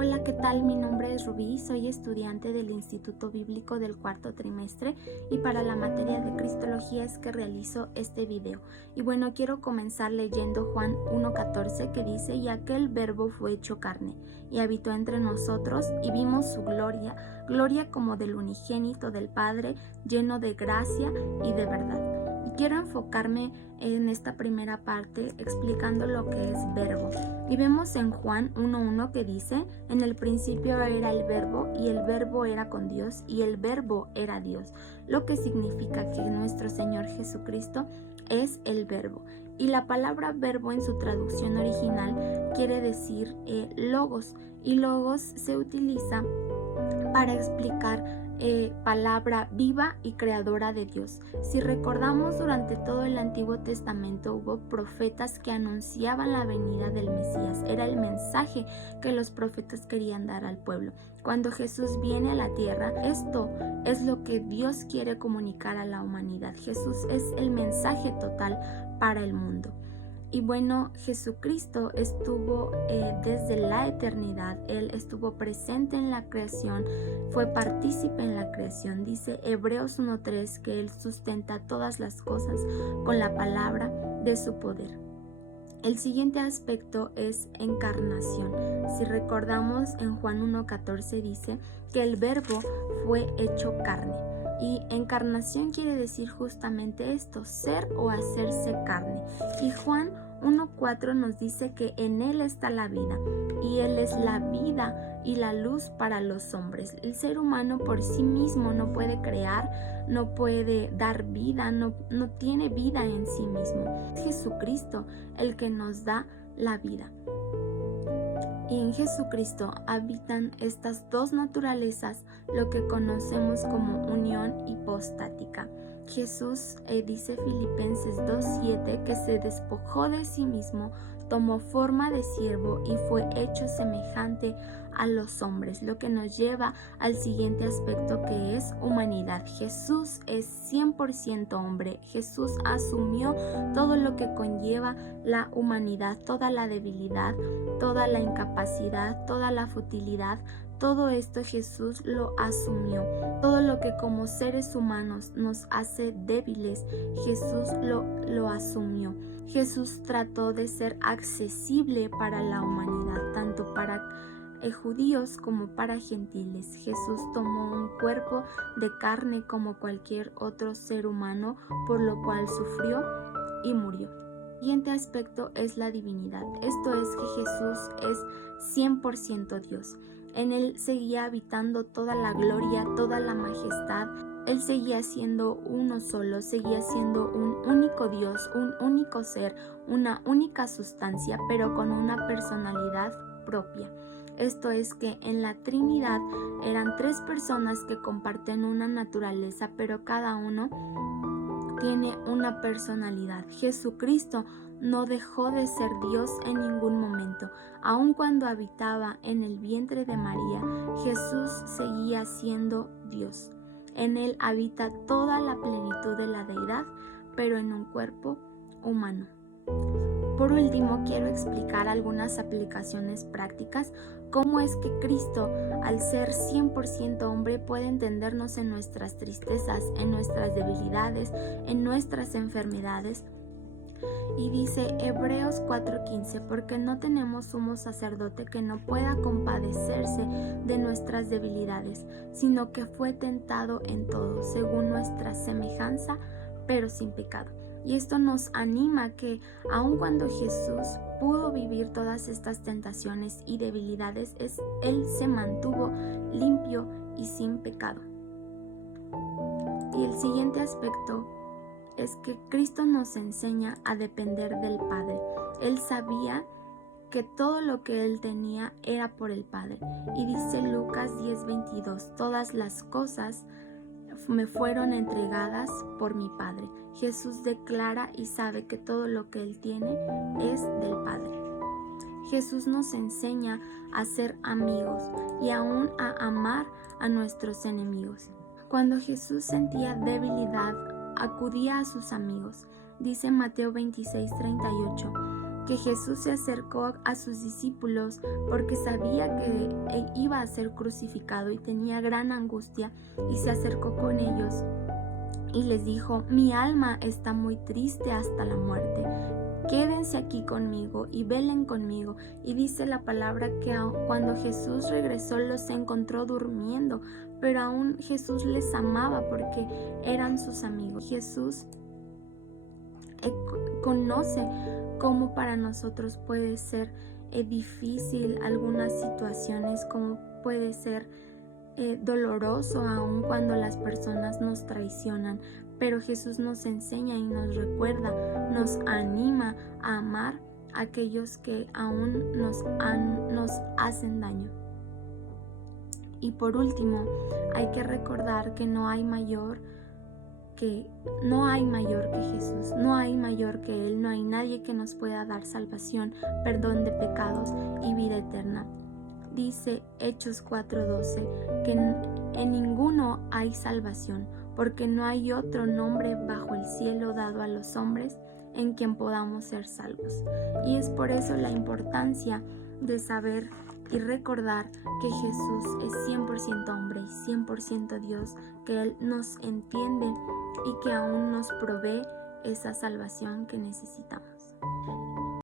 Hola, ¿qué tal? Mi nombre es Rubí, soy estudiante del Instituto Bíblico del cuarto trimestre y para la materia de Cristología es que realizo este video. Y bueno, quiero comenzar leyendo Juan 1:14 que dice: y aquel verbo fue hecho carne y habitó entre nosotros y vimos su gloria, gloria como del unigénito del Padre, lleno de gracia y de verdad. Y quiero enfocarme en esta primera parte explicando lo que es verbo. Y vemos en Juan 1:1 que dice: en el principio era el verbo y el verbo era con Dios y el verbo era Dios, lo que significa que nuestro Señor Jesucristo es el verbo. Y la palabra verbo en su traducción original quiere decir logos, y logos se utiliza para explicar palabra viva y creadora de Dios. Si recordamos, durante todo el Antiguo Testamento hubo profetas que anunciaban la venida del Mesías. Era el mensaje que los profetas querían dar al pueblo. Cuando Jesús viene a la tierra, esto es lo que Dios quiere comunicar a la humanidad. Jesús es el mensaje total para el mundo. Y bueno, Jesucristo estuvo desde la eternidad. Él estuvo presente en la creación, fue partícipe en la creación. Dice Hebreos 1:3 que Él sustenta todas las cosas con la palabra de su poder. El siguiente aspecto es encarnación. Si recordamos, en Juan 1:14 dice que el verbo fue hecho carne. Y encarnación quiere decir justamente esto, ser o hacerse carne. Y Juan 1:4 nos dice que en Él está la vida, y Él es la vida y la luz para los hombres. El ser humano por sí mismo no puede crear, no puede dar vida, no tiene vida en sí mismo. Es Jesucristo el que nos da la vida. Y en Jesucristo habitan estas dos naturalezas, lo que conocemos como unión hipostática. Jesús dice Filipenses 2:7 que se despojó de sí mismo, tomó forma de siervo y fue hecho semejante a los hombres, lo que nos lleva al siguiente aspecto, que es humanidad. Jesús es 100% hombre. Jesús asumió todo lo que conlleva la humanidad, toda la debilidad, toda la incapacidad, toda la futilidad. Todo esto Jesús lo asumió. Todo lo que como seres humanos nos hace débiles, Jesús lo asumió. Jesús trató de ser accesible para la humanidad, tanto para judíos como para gentiles. Jesús tomó un cuerpo de carne como cualquier otro ser humano, por lo cual sufrió y murió. El siguiente aspecto es la divinidad. Esto es que Jesús es 100% Dios. En Él seguía habitando toda la gloria, toda la majestad. Él seguía siendo uno solo, seguía siendo un único Dios, un único ser, una única sustancia, pero con una personalidad propia. Esto es que en la Trinidad eran tres personas que comparten una naturaleza, pero cada uno tiene una personalidad. Jesucristo no dejó de ser Dios en ningún momento. Aun cuando habitaba en el vientre de María, Jesús seguía siendo Dios. En Él habita toda la plenitud de la deidad, pero en un cuerpo humano. Por último, quiero explicar algunas aplicaciones prácticas, cómo es que Cristo, al ser 100% hombre, puede entendernos en nuestras tristezas, en nuestras debilidades, en nuestras enfermedades. Y dice Hebreos 4:15, porque no tenemos sumo sacerdote que no pueda compadecerse de nuestras debilidades, sino que fue tentado en todo, según nuestra semejanza, pero sin pecado. Y esto nos anima que aun cuando Jesús pudo vivir todas estas tentaciones y debilidades, Él se mantuvo limpio y sin pecado. Y el siguiente aspecto es que Cristo nos enseña a depender del Padre. Él sabía que todo lo que Él tenía era por el Padre. Y dice Lucas 10:22, todas las cosas me fueron entregadas por mi Padre. Jesús declara y sabe que todo lo que Él tiene es del Padre. Jesús nos enseña a ser amigos y aún a amar a nuestros enemigos. Cuando Jesús sentía debilidad, acudía a sus amigos. Dice Mateo 26:38, que Jesús se acercó a sus discípulos porque sabía que él iba a ser crucificado y tenía gran angustia, y se acercó con ellos y les dijo: mi alma está muy triste hasta la muerte. Quédense aquí conmigo y velen conmigo. Y dice la palabra que cuando Jesús regresó los encontró durmiendo, pero aún Jesús les amaba porque eran sus amigos. Jesús conoce cómo para nosotros puede ser difícil algunas situaciones, cómo puede ser doloroso aun cuando las personas nos traicionan, pero Jesús nos enseña y nos recuerda, nos anima a amar a aquellos que aún nos hacen daño. Y por último, hay que recordar que no hay mayor que Jesús, no hay mayor que Él, no hay nadie que nos pueda dar salvación, perdón de pecados y vida eterna. Dice Hechos 4:12 que en ninguno hay salvación, porque no hay otro nombre bajo el cielo dado a los hombres en quien podamos ser salvos. Y es por eso la importancia de saber y recordar que Jesús es 100% hombre y 100% Dios, que Él nos entiende y que aún nos provee esa salvación que necesitamos.